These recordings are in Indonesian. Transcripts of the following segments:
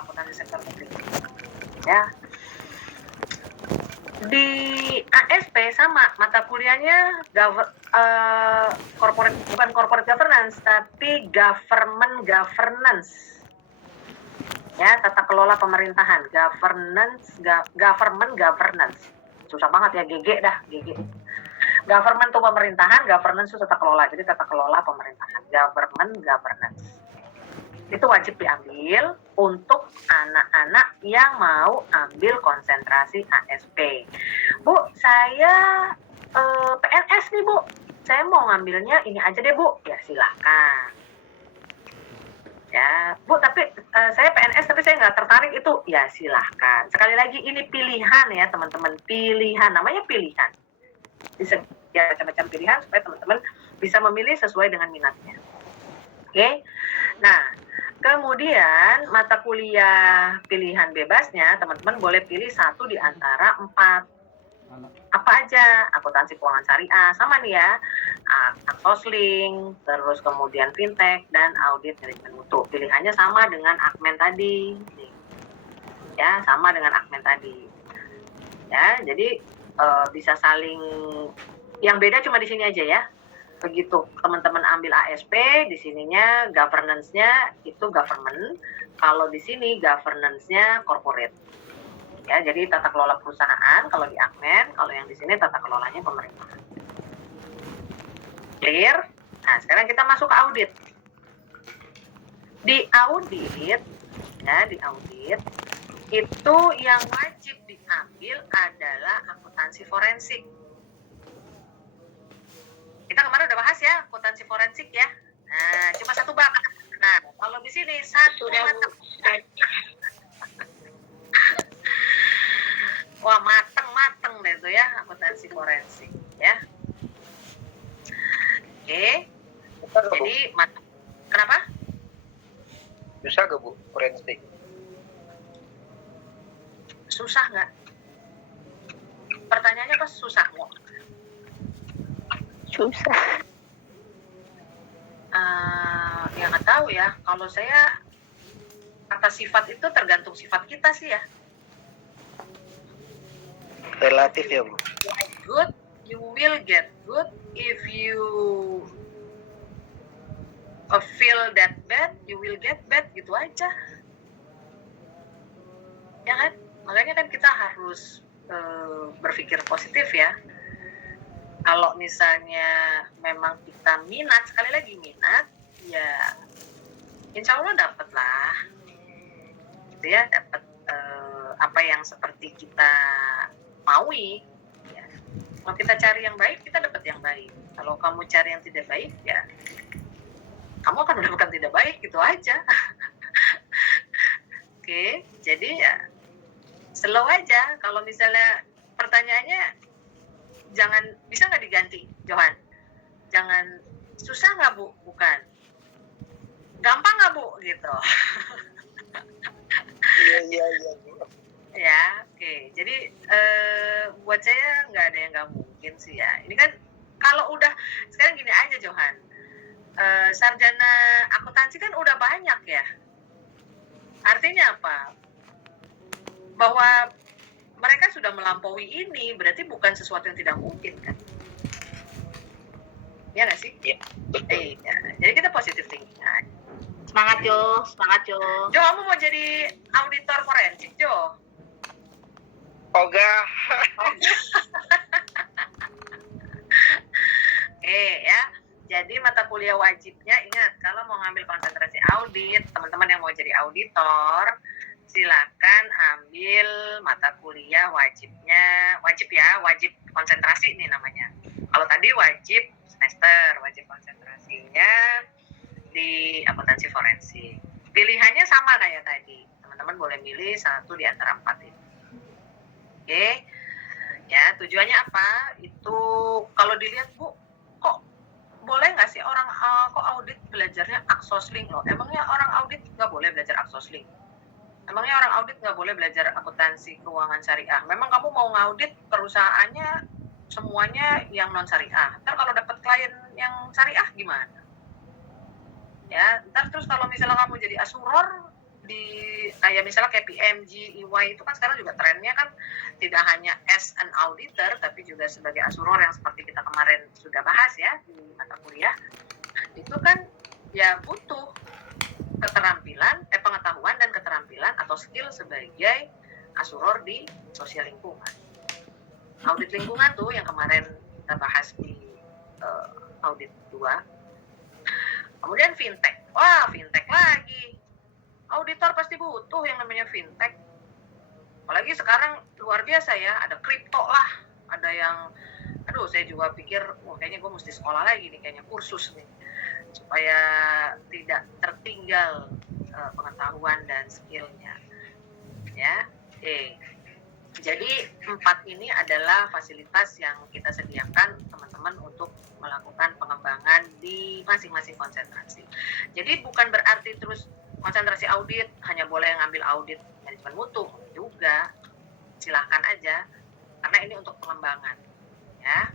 akuntansi sektor publik. Ya. Di ASP sama mata kuliahnya bukan corporate governance tapi government governance. Ya, tata kelola pemerintahan, government governance. Susah banget ya, GG dah, GG. Government itu pemerintahan, governance itu tata kelola. Jadi tata kelola pemerintahan, government governance. Itu wajib diambil untuk anak-anak yang mau ambil konsentrasi ASP. Bu, saya PNS nih Bu, saya mau ngambilnya ini aja deh Bu. Ya silakan. Ya, Bu, tapi saya PNS tapi saya nggak tertarik itu. Ya silahkan. Sekali lagi ini pilihan ya teman-teman, pilihan. Namanya pilihan. Bisa ya macam-macam pilihan supaya teman-teman bisa memilih sesuai dengan minatnya. Oke. Nah, kemudian mata kuliah pilihan bebasnya teman-teman boleh pilih satu di antara 4. Apa aja? Akuntansi keuangan syariah, sama nih ya, Aksosling, terus kemudian fintech dan audit manajemen mutu. Pilihannya sama dengan Akmen tadi, ya sama dengan Akmen tadi. Ya, jadi bisa saling, yang beda cuma di sini aja ya. Begitu teman-teman ambil ASP, di sininya governance-nya itu government, kalau di sini governance-nya corporate. Ya, jadi tata kelola perusahaan kalau di Akmen, kalau yang di sini tata kelolanya pemerintah. Clear? Nah, sekarang kita masuk ke audit. Di audit, ya di audit itu yang wajib diambil adalah akuntansi forensik. Kita kemarin udah bahas ya akuntansi forensik ya. Nah, cuma satu bab. Nah, kalau di sini satu mata. Wah, mateng deh tuh ya akuntansi forensik ya. Oke. Jadi kenapa? Susah gak Bu forensik? Susah nggak? Pertanyaannya apa susah nggak? Susah. Ya nggak tahu ya. Kalau saya kata sifat itu tergantung sifat kita sih ya. Relatif ya Bu. Like good, you will get good. If you feel that bad, you will get bad, gitu aja. Ya kan? Makanya kan kita harus berpikir positif ya. Kalau misalnya memang kita minat, sekali lagi minat, ya insya Allah dapat lah. Gitu ya, dapat apa yang seperti kita maui. Ya. Kalau kita cari yang baik, kita dapat yang baik. Kalau kamu cari yang tidak baik, ya kamu akan mendapatkan tidak baik, gitu aja. Oke, jadi ya slow aja. Kalau misalnya pertanyaannya jangan, bisa nggak diganti, Johan? Jangan, susah nggak Bu? Bukan. Gampang nggak Bu? Gitu. Iya Bu. Ya, oke. Jadi buat saya nggak ada yang nggak mungkin sih ya. Ini kan kalau udah, sekarang gini aja Johan, sarjana akuntansi kan udah banyak ya. Artinya apa? Bahwa mereka sudah melampaui ini, berarti bukan sesuatu yang tidak mungkin kan? Ya nggak sih? Iya, betul. Ya. Jadi kita positif thinking aja. Semangat Jo, semangat Jo. Jo, kamu mau jadi auditor forensik Jo? Oga. Ya. Jadi mata kuliah wajibnya, ingat kalau mau ngambil konsentrasi audit, teman-teman yang mau jadi auditor, silakan ambil mata kuliah wajibnya, wajib konsentrasi nih namanya. Kalau tadi wajib semester, wajib konsentrasinya di akuntansi forensik. Pilihannya sama kayak tadi, teman-teman boleh milih satu di antara 4 ini. Oke, ya tujuannya apa? Itu kalau dilihat Bu, kok boleh nggak sih orang kok audit belajarnya Aksosling loh? Emangnya orang audit nggak boleh belajar Aksosling? Emangnya orang audit nggak boleh belajar akuntansi keuangan syariah? Memang kamu mau ngaudit perusahaannya semuanya yang non syariah? Ntar kalau dapat klien yang syariah gimana? Ya, ntar terus kalau misalnya kamu jadi asuror, di kayak misalnya KPMG, EY itu kan sekarang juga trennya kan tidak hanya as an auditor tapi juga sebagai asuror yang seperti kita kemarin sudah bahas ya di mata kuliah. Itu kan ya butuh pengetahuan dan keterampilan atau skill sebagai asuror di sosial lingkungan. Audit lingkungan tuh yang kemarin kita bahas di audit 2. Kemudian fintech. Wah, fintech lagi. Auditor pasti butuh yang namanya fintech. Apalagi sekarang luar biasa ya, ada kripto lah. Ada yang, saya juga pikir, kayaknya gue mesti sekolah lagi nih, kayaknya kursus nih. Supaya tidak tertinggal pengetahuan dan skillnya. Ya, Jadi 4 ini adalah fasilitas yang kita sediakan teman-teman untuk melakukan pengembangan di masing-masing konsentrasi. Jadi bukan berarti terus konsentrasi audit hanya boleh ngambil audit manajemen mutu juga, silahkan aja karena ini untuk pengembangan ya.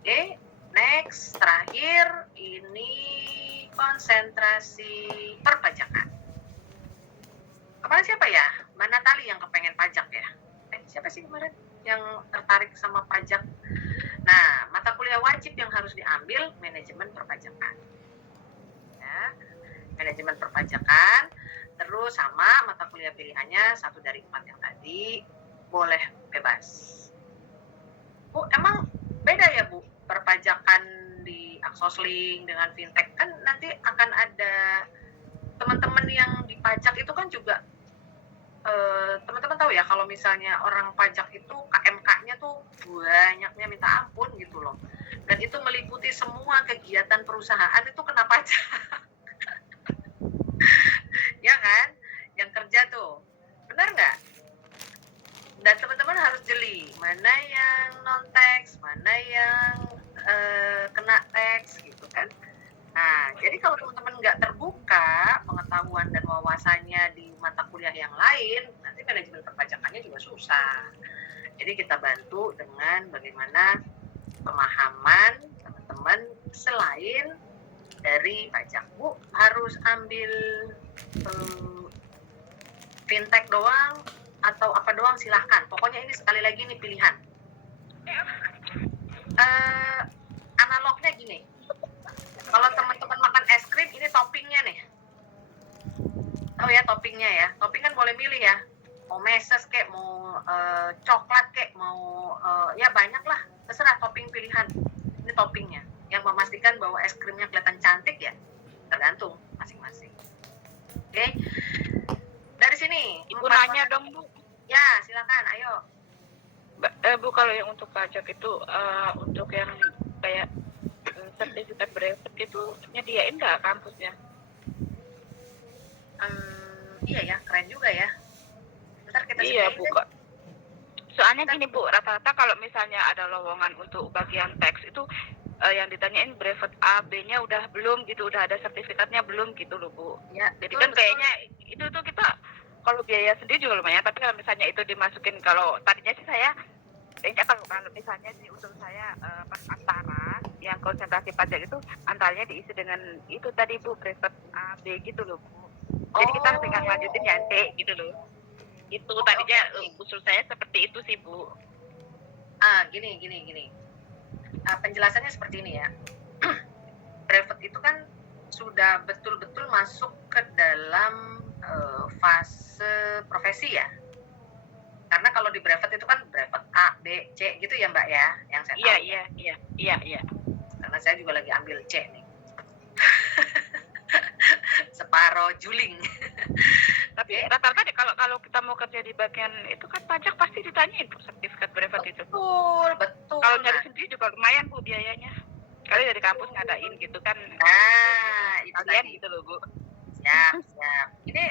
Oke, next, terakhir ini konsentrasi perpajakan. Kemarin siapa ya? Mbak Natali yang kepengen pajak ya? Siapa sih kemarin yang tertarik sama pajak? Nah, mata kuliah wajib yang harus diambil manajemen perpajakan. Ya, manajemen perpajakan. Terus sama mata kuliah pilihannya 1 dari 4 yang tadi, boleh bebas. Bu, emang beda ya Bu, perpajakan di Aksosling dengan fintech? Kan nanti akan ada teman-teman yang di pajak itu kan juga teman-teman tahu ya kalau misalnya orang pajak itu KMK-nya tuh banyaknya minta ampun gitu loh, dan itu meliputi semua kegiatan perusahaan itu kena pajak. Ya kan, yang kerja tuh benar nggak? Dan teman-teman harus jeli mana yang non tax, mana yang kena tax gitu kan. Nah, jadi kalau teman-teman nggak terbuka pengetahuan dan wawasannya di mata kuliah yang lain, nanti manajemen perpajakannya juga susah. Jadi kita bantu dengan bagaimana pemahaman teman-teman selain dari pajak. Bu, harus ambil fintech doang atau apa doang, silahkan. Pokoknya ini sekali lagi nih pilihan. Analognya gini. Kalau teman-teman makan es krim, ini toppingnya nih. Tahu ya toppingnya ya. Topping kan boleh milih ya. Mau meses kek, mau coklat kek, mau ya banyak lah. Terserah topping pilihan. Ini toppingnya. Yang memastikan bahwa es krimnya kelihatan cantik ya. Tergantung masing-masing. Oke. Dari sini. Ibu nanya dong Bu. Ya, silakan. Ayo. Bu, kalau yang untuk pajak itu untuk yang kayak sertifikat brevet itu nyediain nggak kampusnya? Iya ya, keren juga ya. Bentar kita Iya Bu, kok. Soalnya gini Bu, rata-rata kalau misalnya ada lowongan untuk bagian teks itu yang ditanyain brevet A, B-nya udah belum gitu, udah ada sertifikatnya belum gitu loh Bu. Ya, jadi kan kayaknya itu tuh kita kalau biaya sendiri juga lumayan, tapi kalau misalnya itu dimasukin, kalau tadinya sih saya kayaknya kalau misalnya di usul saya pas antara yang konsentrasi pajak itu antaranya diisi dengan itu tadi Bu, brevet A, B gitu loh Bu. Jadi kita tinggal lanjutin yang C gitu loh. Itu tadinya usul saya seperti itu sih Bu. Gini. Penjelasannya seperti ini ya. Brevet itu kan sudah betul-betul masuk ke dalam fase profesi ya. Karena kalau di brevet itu kan brevet A, B, C gitu ya Mbak ya, yang saya tahu. Iya. Karena saya juga lagi ambil C nih. Separo juling. Tapi rata-rata deh kalau kita mau kerja di bagian itu kan pajak pasti ditanyain Bu sertifikat brevet itu. Betul. Kalau nyari sendiri juga lumayan Bu biayanya. Kali dari kampus ngadain gitu kan. Itu kalian tadi. gitu loh Bu. Siap. Ini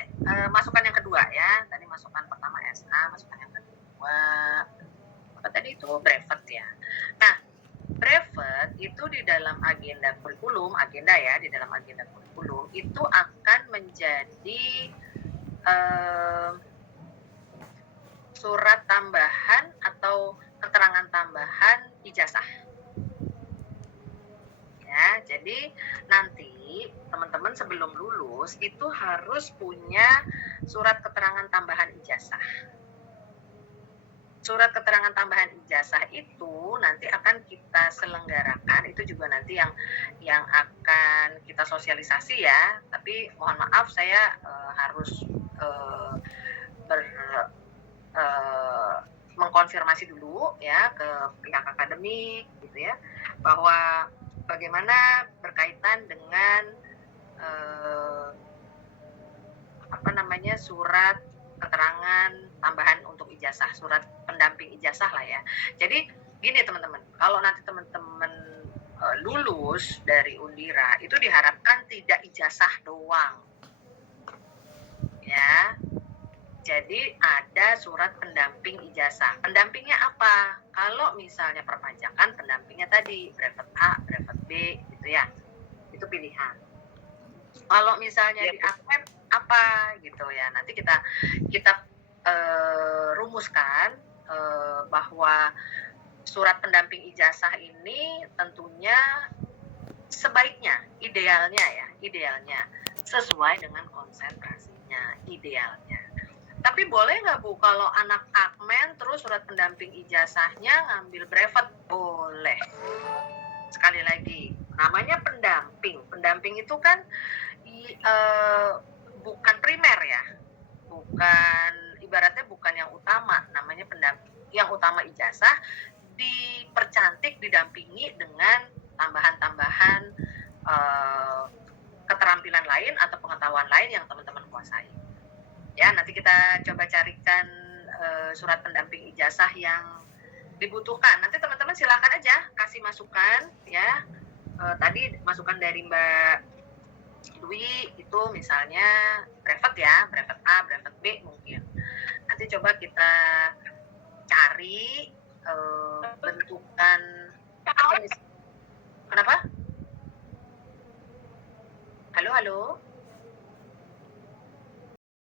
masukan yang kedua ya. Tadi masukan pertama SA, masukan yang kedua apa tadi itu brevet ya. Nah, brevet itu di dalam agenda kurikulum, di dalam agenda kurikulum itu akan menjadi surat tambahan atau keterangan tambahan ijazah. ya. Jadi nanti teman-teman sebelum lulus itu harus punya surat keterangan tambahan ijazah. Surat keterangan tambahan ijazah itu nanti akan kita selenggarakan, itu juga nanti yang akan kita sosialisasi ya. Tapi mohon maaf saya harus mengkonfirmasi dulu ya ke pihak akademik gitu ya, bahwa bagaimana berkaitan dengan surat keterangan tambahan untuk ijazah, surat pendamping ijazah lah ya. Jadi gini teman-teman, kalau nanti teman-teman lulus dari Undira itu diharapkan tidak ijazah doang ya. Jadi ada surat pendamping ijazah. Pendampingnya apa? Kalau misalnya perpajakan, pendampingnya tadi brevet A, brevet B gitu ya. Itu pilihan. Kalau misalnya di akmen apa gitu ya, nanti kita rumuskan bahwa surat pendamping ijazah ini tentunya sebaiknya, idealnya sesuai dengan konsentrasinya, idealnya. Tapi boleh nggak Bu kalau anak akmen terus surat pendamping ijazahnya ngambil brevet? Boleh. Sekali lagi, namanya pendamping. Pendamping itu kan bukan primer ya, bukan, ibaratnya bukan yang utama, namanya pendamping. Yang utama ijazah dipercantik, didampingi dengan tambahan-tambahan keterampilan lain atau pengetahuan lain yang teman-teman kuasai. Ya, nanti kita coba carikan surat pendamping ijazah yang dibutuhkan. Nanti teman-teman silakan aja kasih masukan ya. Tadi masukan dari Mbak Dwi itu misalnya brevet ya, brevet A, brevet B mungkin. Nanti coba kita cari bentukan. Kenapa? Halo?